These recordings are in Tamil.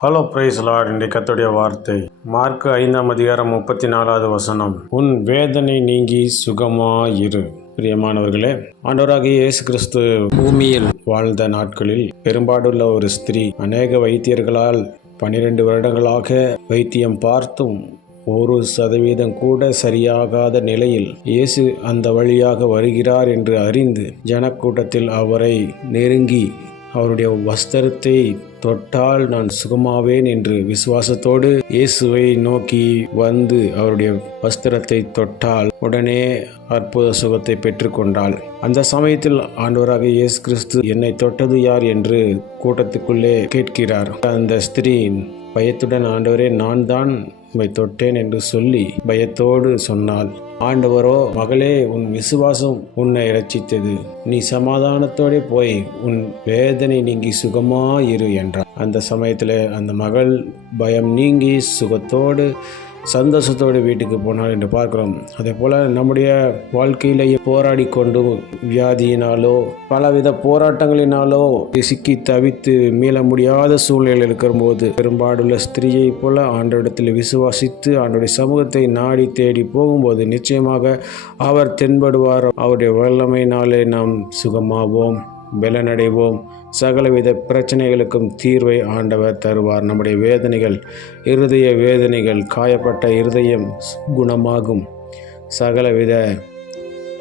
ஹலோ பிரைஸ் லார்ட் இன்றைய கத்துடைய வார்த்தை. மார்க் ஐந்தாம் அதிகாரம் முப்பத்தி நாலாவது வசனம். உன் வேதனை நீங்கி சுகமாயிரு. பிரியமானவர்களே ஆண்டவராகிய இயேசு கிறிஸ்து பூமியில் வாழ்ந்த நாட்களில் பெரும்பாடுள்ள ஒரு ஸ்திரீ அநேக வைத்தியர்களால் பனிரெண்டு வருடங்களாக வைத்தியம் பார்த்தும் ஒரு சதவீதம் கூட சரியாகாத நிலையில் இயேசு அந்த வழியாக வருகிறார் என்று அறிந்து ஜனக்கூட்டத்தில் அவரை நெருங்கி அவருடைய வஸ்திரத்தை தொட்டால் நான் சுகமாவேன் என்று விசுவாசத்தோடு இயேசுவை நோக்கி வந்து அவருடைய வஸ்திரத்தை தொட்டால் உடனே அற்புத சுகத்தை பெற்றுக்கொண்டாள். அந்த சமயத்தில் ஆண்டவராக இயேசு கிறிஸ்து என்னை தொட்டது யார்? என்று கூட்டத்துக்குள்ளே கேட்கிறார். அந்த ஸ்திரீ பயத்துடன் ஆண்டவரே நான் தான் உம்மை தொட்டேன் என்று சொல்லி பயத்தோடு சொன்னாள். ஆண்டவரோ மகளே உன் விசுவாசம் உன்னை இரட்சித்தது. நீ சமாதானத்தோடே போய் உன் வேதனை நீங்கி சுகமாயிரு என்றார். அந்த சமயத்தில் அந்த மகள் பயம் நீங்கி சுகத்தோடு சந்தோஷத்தோடு வீட்டுக்கு போனால் என்று பார்க்கிறோம். அதே போல் நம்முடைய வாழ்க்கையிலேயே போராடி கொண்டு வியாதியினாலோ பலவித போராட்டங்களினாலோ சிக்கி தவித்து மீள முடியாத சூழ்நிலையில் இருக்கும்போது பெரும்பாடுள்ள ஸ்திரீயை போல ஆண்டோடத்தில் விசுவாசித்து ஆண்டோடைய சமூகத்தை நாடி தேடி போகும்போது நிச்சயமாக அவர் தென்படுவார் அவருடைய வல்லமையினாலே நாம் சுகமாவோம். பலனடைவோம். சகலவித பிரச்சனைகளுக்கும் தீர்வை ஆண்டவர் தருவார். நம்முடைய வேதனைகள் இருதய வேதனைகள் காயப்பட்ட இருதயம் குணமாகும். சகலவித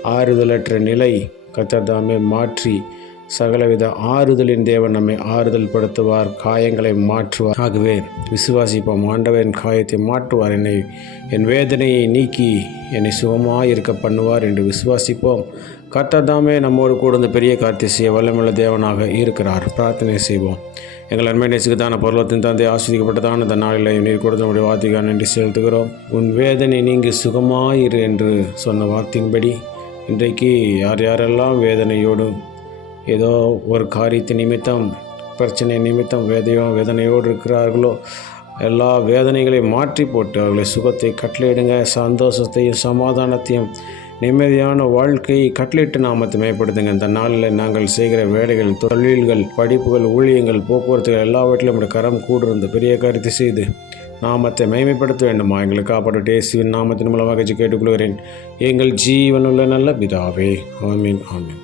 ஆறுதலற்ற நிலை கத்தர்தாமே மாற்றி சகலவித ஆறுதலின் தேவன் நம்மை ஆறுதல் படுத்துவார் காயங்களை மாற்றுவார். ஆகவே விசுவாசிப்போம். ஆண்டவரின் காயத்தை மாற்றுவார். என்னை என் வேதனையை நீக்கி என்னை சுகமாக இருக்க பண்ணுவார் என்று விசுவாசிப்போம். கர்த்தர்தாமே நம்மோடு கூட இந்த பெரிய கார்த்திசிய வல்லமுள்ள தேவனாக இருக்கிறார். பிரார்த்தனை செய்வோம். எங்கள் அண்மை நேசுக்குதான பருவத்தின் தந்தை ஆஸ்வதிக்கப்பட்டதான இந்த நாளில் நீர் கொடுத்த நம்முடைய வார்த்தைக்காக நன்றி செலுத்துகிறோம். உன் வேதனை நீங்கி சுகமாயிரு என்று சொன்ன வார்த்தையின்படி இன்றைக்கு யார் யாரெல்லாம் வேதனையோடு ஏதோ ஒரு காரியத்தை நிமித்தம் பிரச்சனை நிமித்தம் வேதையோ வேதனையோடு இருக்கிறார்களோ எல்லா வேதனைகளையும் மாற்றி போட்டு அவர்களை சுகத்தை கட்டளையிடுங்க சந்தோஷத்தையும் சமாதானத்தையும் நிம்மதியான வாழ்க்கையை கட்லிட்டு நாமத்தை மேம்படுத்துங்க. இந்த நாளில் நாங்கள் செய்கிற வேலைகள் தொழில்கள் படிப்புகள் ஊழியங்கள் போக்குவரத்துகள் எல்லாவற்றிலும் நம்முடைய கரம் கூடுருந்து பெரிய கருத்து செய்து நாமத்தை மேம்படுத்த வேண்டுமா? எங்களை காப்பாற்ற இயேசுவின் நாமத்தின் மூலமாக கேட்டுக்கொள்கிறேன். எங்கள் ஜீவனுள்ள நல்ல பிதாவே. ஆமீன் ஆமீன்.